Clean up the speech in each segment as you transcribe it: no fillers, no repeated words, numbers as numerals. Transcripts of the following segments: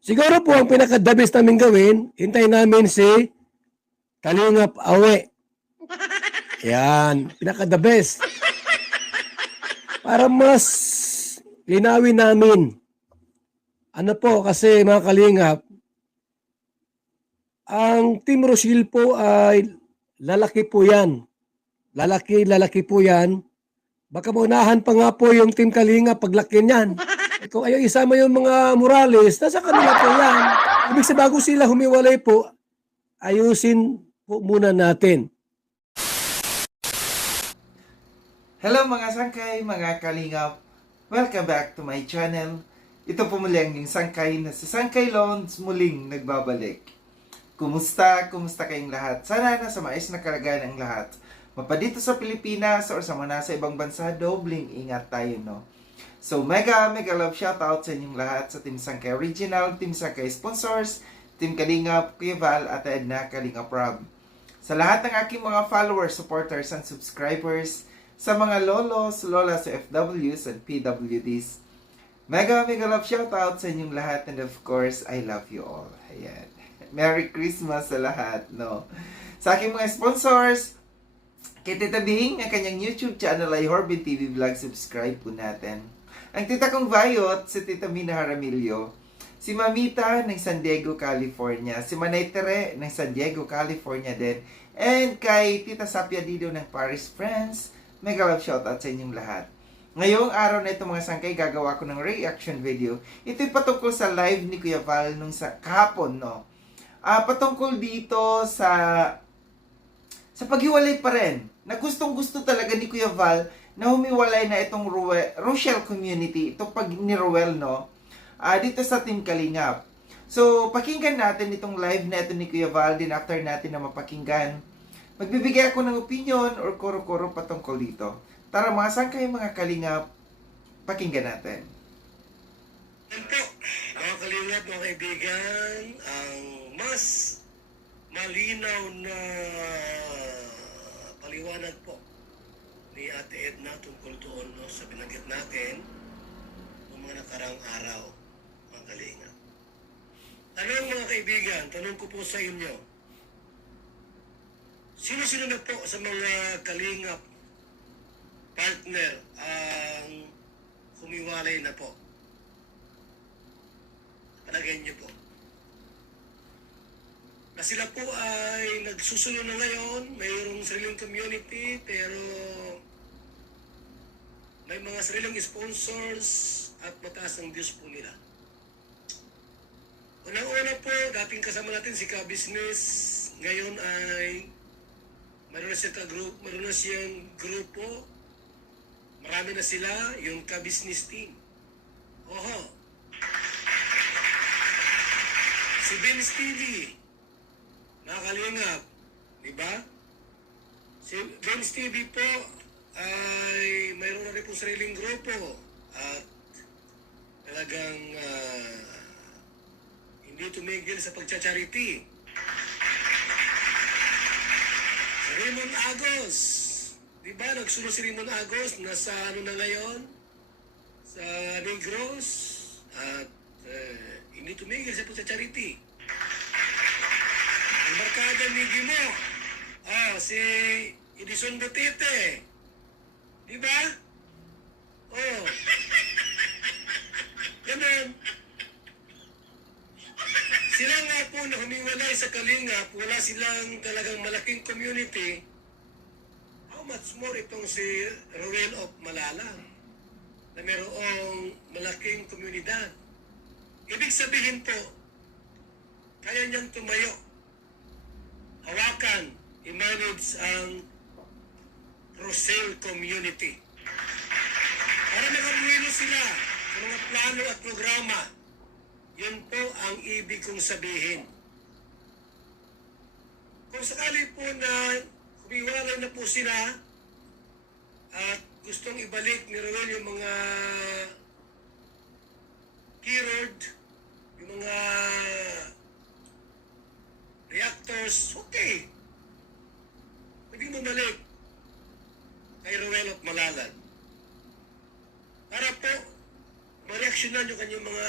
Siguro po ang pinaka-the best namin gawin, hintayin namin si Kalingap Awe. Yan, pinaka-the best. Para mas linawin namin. Ano po, kasi mga Kalingap, ang Team Rosil po ay lalaki po yan. Lalaki po yan. Baka maunahan pa nga po yung Team Kalingap paglaki niyan. Kung ayaw isama yung mga Morales, nasa kanila po yan. Ibig sabihin, bago sila humiwalay po, ayusin po muna natin. Hello mga sangkay, mga kalingap. Welcome back to my channel. Ito po muli ang inyong sangkay na si Sangkay Loans muling nagbabalik. Kumusta? Kumusta kayong lahat? Sana nasa maayos na kalagayan ang lahat. Mapadito sa Pilipinas or sa mga nasa ibang bansa, dobling ingat tayo, no? So, mega love shoutout sa inyong lahat sa Team Sangkay Original, Team Sangkay Sponsors, Team Kalingap, Kuya Val, at Edna Kalingap Rob. Sa lahat ng aking mga followers, supporters, and subscribers, sa mga lolos, lolas, FWs, and PWDs, mega love shoutout sa inyong lahat, and of course, I love you all. Ayan. Merry Christmas sa lahat, no? Sa aking mga sponsors, kay Tita Bing, ang kanyang YouTube channel ay Horbin TV Vlog, subscribe po natin. Ang tita kong Vayot, si Tita Mina Jaramillo, si Mamita ng San Diego, California, si Manay Tere ng San Diego, California din, and kay Tita Sapia Dido ng Paris, France, mega love shoutout sa inyong lahat. Ngayong araw na ito mga sangkay, gagawa ko ng reaction video. Ito'y patungkol sa live ni Kuya Val nung sa kahapon, no? Patungkol dito sa paghiwalay pa rin, na gustong-gusto talaga ni Kuya Val na humiwalay na itong Rochelle community, ito pag ni Roel, no? Dito sa Team Kalingap. So, pakinggan natin itong live na ito ni Kuya Val, din after natin na mapakinggan. Magbibigay ako ng opinion or koro-koro patungkol dito. Tara mga sangkay, mga Kalingap, pakinggan natin. Yan po, mga Kalingap, mga kaibigan, ang mas malinaw na paliwanag po ni Ate Edna tungkol doon, no, sa binanggit natin noong mga nakarang araw, mga Kalingap. Tanong mga kaibigan, tanong ko po sa inyo, sino-sino na po sa mga Kalingap partner ang humiwalay na po? Palagay niyo po. Na sila po ay nagsusunod na ngayon, mayroong sariling community, pero may mga sariling sponsors at mataas ang Diyos po nila. Unang-una po, dating kasama natin si Ka-Business, ngayon ay mayroon na siyang grupo, marami na sila, yung Ka-Business team. Oho. Si Vince TV, nakakalingap, di ba? Si Vince TV po ay mayroon na rin po sariling grupo at talagang hindi tumigil sa pagcha-charity. Si Raymond Agos, di ba? Nagsunod si Raymond Agos, nasa ano na ngayon? Sa Negros at hindi tumigil sa pagcha-charity. Ang barkada ni Gimo, si Edison Butete, di ba? Oh, ganun. Sila nga po na humiwalay sa Kalingap, wala silang talagang malaking community. How much more itong si Roel of Malala, na mayroong malaking komunidad. Ibig sabihin po, kaya niyang tumayo, hawakan, i-manage ang Rochelle community. Para makabuelo sila sa mga plano at programa, yun po ang ibig kong sabihin. Kung sakali po na humiwalay na po sila at gustong ibalik ni Roel yung mga keyword, yung mga reactors, okay. Pwede mo balik kay Roel at Malalag. Para po, mareaksyonan yung kanyang mga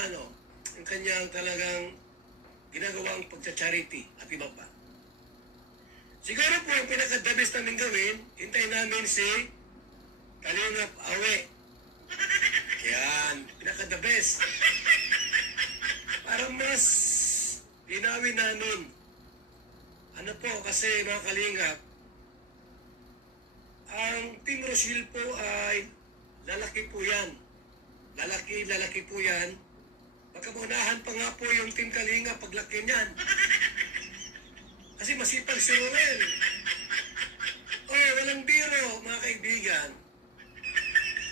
ang kanyang talagang ginagawang pagcha-charity at iba pa. Siguro po ang pinaka-the best namin gawin, hintayin namin si Kalingap Awe. Yan, pinaka-the best. Para mas linawin namin. Ano po, kasi mga Kalingap, ang Team Rochelle po ay lalaki po yan. Lalaki po yan. Baka maunahan pa nga po yung Team Kalinga paglaki niyan. Kasi masipag si Ruel. Oh, walang biro, mga kaibigan.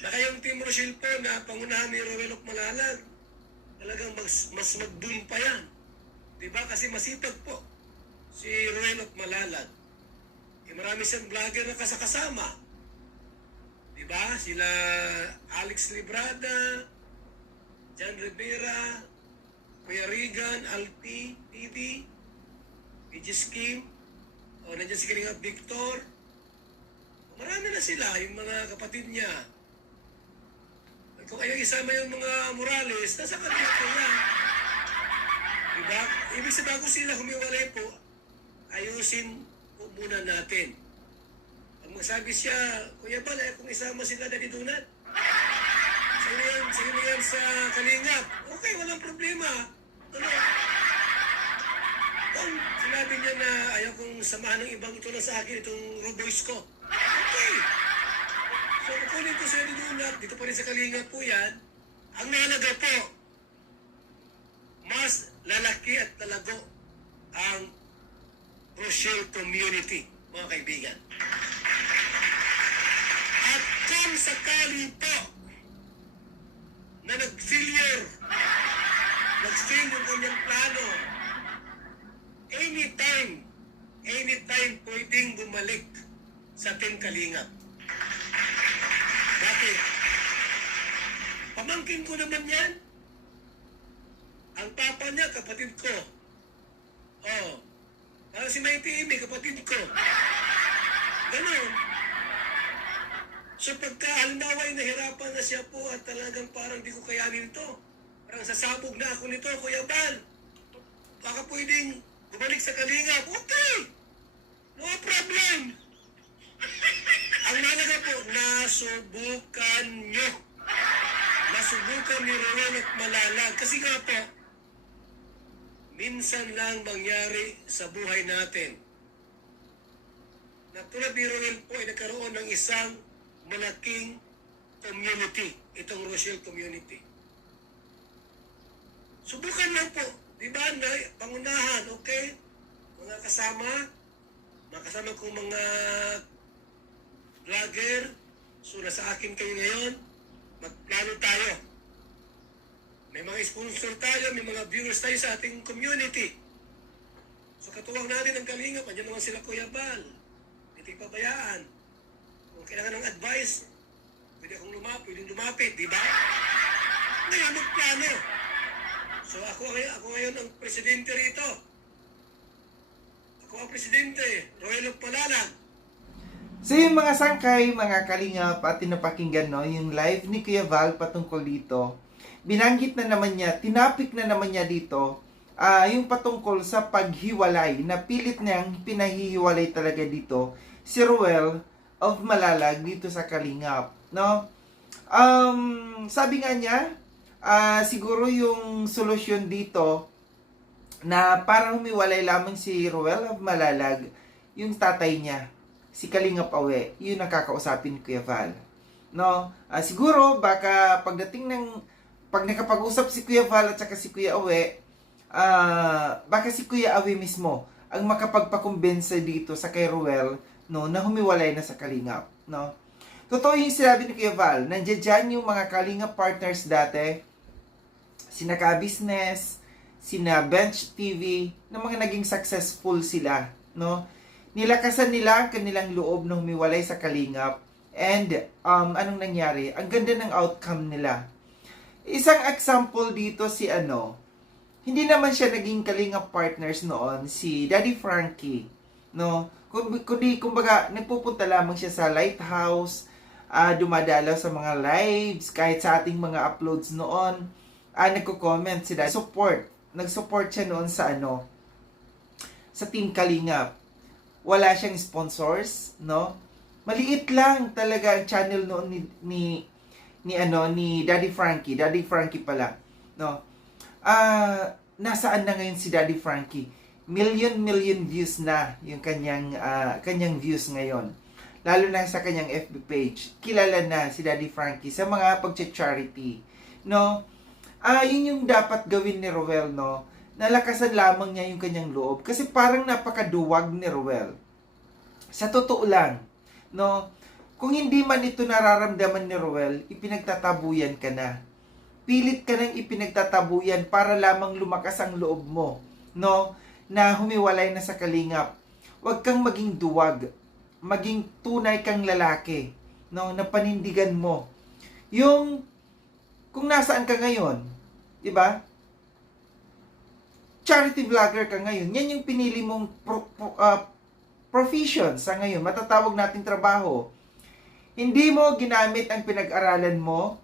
Baka yung Team Rochelle po na pangunahan ni Ruel of Malalag, talagang mas mag-boom pa yan. Diba? Kasi masipag po si Ruel of Malalag. Marami siyang vlogger na kasama. Diba? Sila Alex Librada, John Rivera, Kuya Regan, Alpi, TV, PG Skim, o nandiyan si Kalingap Victor. Marami na sila, yung mga kapatid niya. Kung ayaw isama yung mga Morales, nasa kapatid ko yan. Diba? Ibig sabihin bago sila humiwalay po, ayusin po muna natin. Pag magsabi siya, Kuya Bal, kung isama sila na Dunat, sige yan sa Kalingap. Okay, walang problema. Ano? Kung sinabi niya na ayaw kong samahan ng ibang ito na sa akin, itong Roboys ko. Okay. So, kukunin ko siya ni Dunat, dito pa rin sa Kalingap po yan. Ang mahalaga po, mas lalaki at talago ang Rochelle community, mga kaibigan. At kung sakali po na nag-fail yung kanyang plano, anytime pwedeng bumalik sa Team Kalingap. Bakit? Pamangkin ko naman yan. Ang papa niya, kapatid ko. Oh, si Mighty Amy, kapatid ko. Ganon. So pagka halimbawa ay nahirapan na siya po at talagang parang di ko kayanin to. Parang sasabog na ako nito, Kuya Bal. Baka pwedeng bumalik sa Kalingap. Okay! No problem! Ang mahalaga po, nasubukan nyo. Nasubukan ni Ruel at Malalag. Kasi nga po, minsan lang mangyari sa buhay natin. Na tulad ni Ruel po ay nagkaroon ng isang malaking community, itong Rochelle community. Subukan lang po, di ba, na pangunahan, okay? Mga kasama kong mga vlogger, so nasa akin kayo ngayon, magplano tayo. May mga sponsor tayo, may mga viewers tayo sa ating community. So katuwang natin ang Kalingap, andyan naman sila Kuya Bal. Hindi pabayaan. Kung kailangan ng advice, pwedeng lumapit, di ba? Ngayon, magplano. So ako ngayon ang presidente rito. Ako ang presidente, Roel of Malalag. So yung mga sangkay, mga Kalingap, at tinapakinggan no, yung live ni Kuya Val patungkol dito, binanggit na naman niya, tinapik na naman niya dito, yung patungkol sa paghiwalay, na pilit niyang pinahihiwalay talaga dito, si Ruel of Malalag dito sa Kalingap, no? Sabi nga niya, siguro yung solusyon dito, na parang humiwalay lamang si Ruel of Malalag, yung tatay niya, si Kalingap Awe, yun nakakausapin Kuya Val. No? Siguro, baka pag nakapag-usap si Kuya Val at saka si Kuya Awe, baka si Kuya Awe mismo ang makapagpakumbensa dito sa kay Ruel, no, na humiwalay na sa Kalingap. No? Totoo yung sinabi ni Kuya Val, nandiyan dyan yung mga Kalingap partners dati, sina Ka-Business, sina Bench TV, na mga naging successful sila. No? Nilakasan nila ang kanilang loob na humiwalay sa Kalingap. And, anong nangyari? Ang ganda ng outcome nila. Isang example dito si hindi naman siya naging Kalingap partners noon, si Daddy Frankie. No? Kundi, kumbaga, nagpupunta lamang siya sa Lighthouse, dumadalaw sa mga lives, kahit sa ating mga uploads noon. nagko-comment sila, nag-support siya noon sa sa Team Kalingap. Wala siyang sponsors, no? Maliit lang talaga ang channel noon ni Daddy Frankie. Daddy Frankie pala, no? Nasaan na ngayon si Daddy Frankie? Million views na yung kanyang views ngayon. Lalo na sa kanyang FB page. Kilala na si Daddy Frankie sa mga pagcha-charity, no? Yun yung dapat gawin ni Roel, no? Nalakasan lamang niya yung kanyang loob kasi parang napakaduwag ni Roel. Sa totoo lang, no? Kung hindi man ito nararamdaman ni Roel, ipinagtatabuyan ka na. Pilit ka nang ipinagtatabuyan para lamang lumakas ang loob mo, no? Na humiwalay na sa Kalingap. Huwag kang maging duwag. Maging tunay kang lalaki, no? Na panindigan mo. Yung kung nasaan ka ngayon, 'di ba? Charity vlogger ka ngayon. Yan yung pinili mong profession sa ngayon. Matatawag nating trabaho. Hindi mo ginamit ang pinag-aralan mo.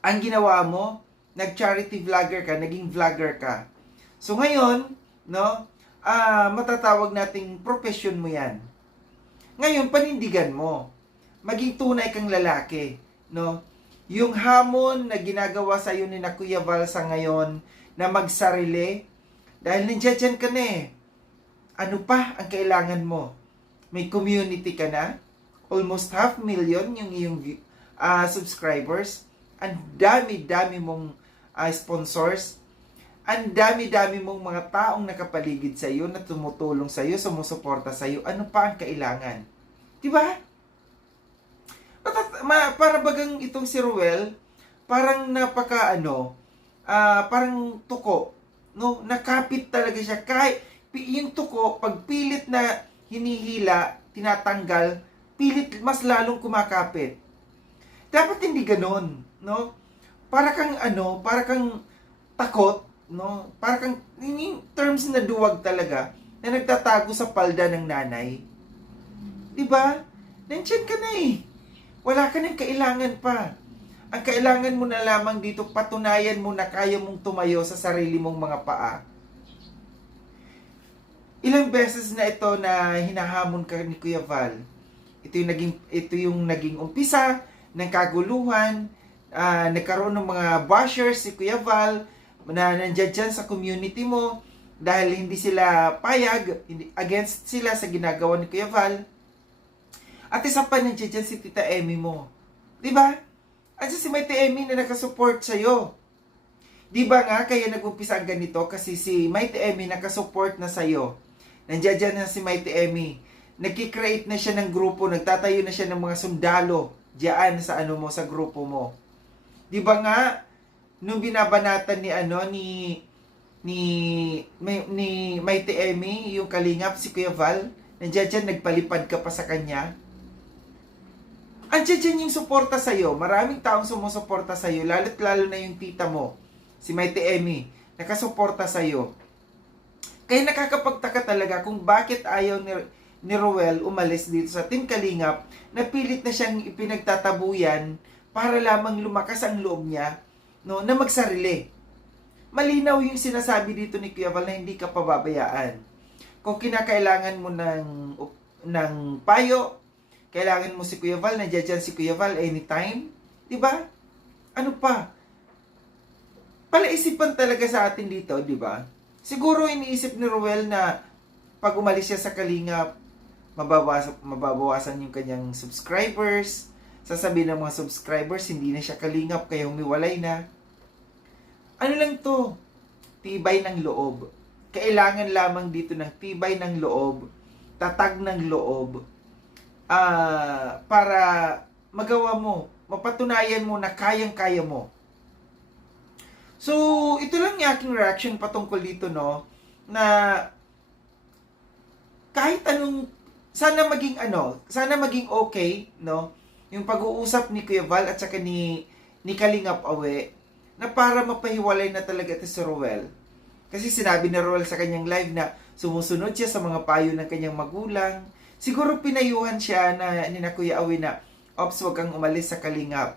Ang ginawa mo, nag-charity vlogger ka, naging vlogger ka. So ngayon, no, matatawag nating profession mo yan. Ngayon, panindigan mo. Maging tunay kang lalaki, no? Yung hamon na ginagawa sa iyo ni Kuya Val sa ngayon na magsarili, dahil nandiyan ka na eh. Ano pa ang kailangan mo? May community ka na? Almost 500,000 yung iyong subscribers. Ang dami-dami mong sponsors. Ang dami-dami mong mga taong nakapaligid sa iyo, na tumutulong sa iyo, sumusuporta sa iyo. Ano pa ang kailangan? 'Di ba? Para bagang itong si Roel, parang parang tuko, no? Nakapit talaga siya. Kahit yung tuko, pag pilit na hinihila, tinatanggal, pilit mas lalong kumakapit. Dapat hindi ganon, no? Para kang takot, no? Para kang, yung terms na duwag talaga, na nagtatago sa palda ng nanay. Diba? Nandiyan ka na eh. Wala ka nang kailangan pa. Ang kailangan mo na lamang dito, patunayan mo na kaya mong tumayo sa sarili mong mga paa. Ilang beses na ito na hinahamon ka ni Kuya Val. Ito yung naging umpisa ng kaguluhan. Nagkaroon ng mga bashers si Kuya Val na nandiyan dyan sa community mo dahil hindi sila payag, against sila sa ginagawa ni Kuya Val. At isa pa nandiyan dyan si Tita Emmy mo. Diba? At si Mighty Emmy na nakasupport sa'yo. Diba nga, kaya nag-umpisa ang ganito kasi si Mighty Emmy nakasupport na sa'yo. Nandiyan dyan na si Mighty Emmy. Nagki-create na siya ng grupo, nagtatayo na siya ng mga sundalo diyan sa sa grupo mo. Diba nga, nung binabanatan ni Mighty Emmy, yung Kalingap, si Kuya Val, nandiyan dyan, nagpalipad ka pa sa kanya. Andiyan dyan yung suporta sa'yo. Maraming taong sumusuporta sa'yo, lalo na yung tita mo, si Mighty Emmy, nakasuporta sa'yo. Kaya nakakapagtaka talaga kung bakit ayaw ni Roel umalis dito sa Team Kalingap, na pilit na siyang ipinagtatabuyan para lamang lumakas ang loob niya, no, na magsarili. Malinaw yung sinasabi dito ni Kuya Val na hindi ka pababayaan. Kung kinakailangan mo ng payo, kailangan mo si Kuya Val, nandiyan dyan si Kuya Val anytime. Diba? Ano pa? Palaisipan talaga sa atin dito, diba? Siguro iniisip ni Roel na pag umalis siya sa Kalingap, mababawasan yung kanyang subscribers. Sasabihin ng mga subscribers, hindi na siya Kalingap, kaya humiwalay na. Ano lang to? Tibay ng loob. Kailangan lamang dito ng tibay ng loob, tatag ng loob, para magawa mo, mapatunayan mo na kayang-kaya mo. So, ito lang yung aking reaction patungkol dito, no, na kahit anong, sana maging okay, no, yung pag-uusap ni Kuya Val at saka ni Kalingap Awe, na para mapahiwalay na talaga ito si Roel. Kasi sinabi ni Roel sa kanyang live na sumusunod siya sa mga payo ng kanyang magulang. Siguro pinayuhan siya ni Kuya Awe na, "Ops, wag kang umalis sa Kalingap.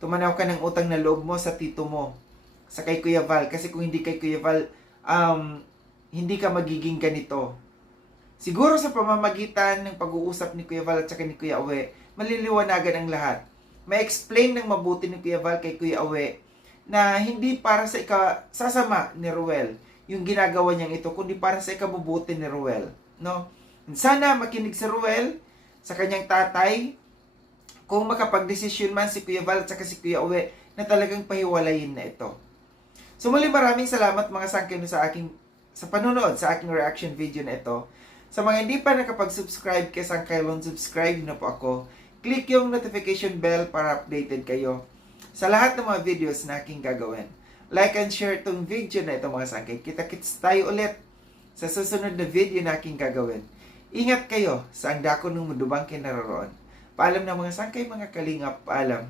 Tumanaw ka ng utang na loob mo sa tito mo. sa kay Kuya Val. Kasi kung hindi kay Kuya Val, hindi ka magiging ganito. Siguro sa pamamagitan ng pag-uusap ni Kuya Val at saka ni Kuya Awe, maliliwanagan ang lahat. May explain ng mabuti ni Kuya Val kay Kuya Awe na hindi para sa sasama ni Ruel yung ginagawa niyang ito, kundi para sa ikabubuti ni Ruel. No? Sana makinig si Ruel sa kanyang tatay kung makapag-desisyon man si Kuya Val at saka si Kuya Awe na talagang pahiwalayin na ito. So muli maraming salamat mga sangkay sa panonood sa aking reaction video na ito. Sa mga hindi pa nakapag-subscribe kay Sangkay Lon, subscribe na po ako. Click yung notification bell para updated kayo sa lahat ng mga videos na aking gagawin. Like and share tong video na ito mga sangkay. Kita-kits tayo ulit sa susunod na video na aking gagawin. Ingat kayo sa ang dako ng mundubang kinaroroon. Paalam na mga sangkay, mga kalingap, paalam.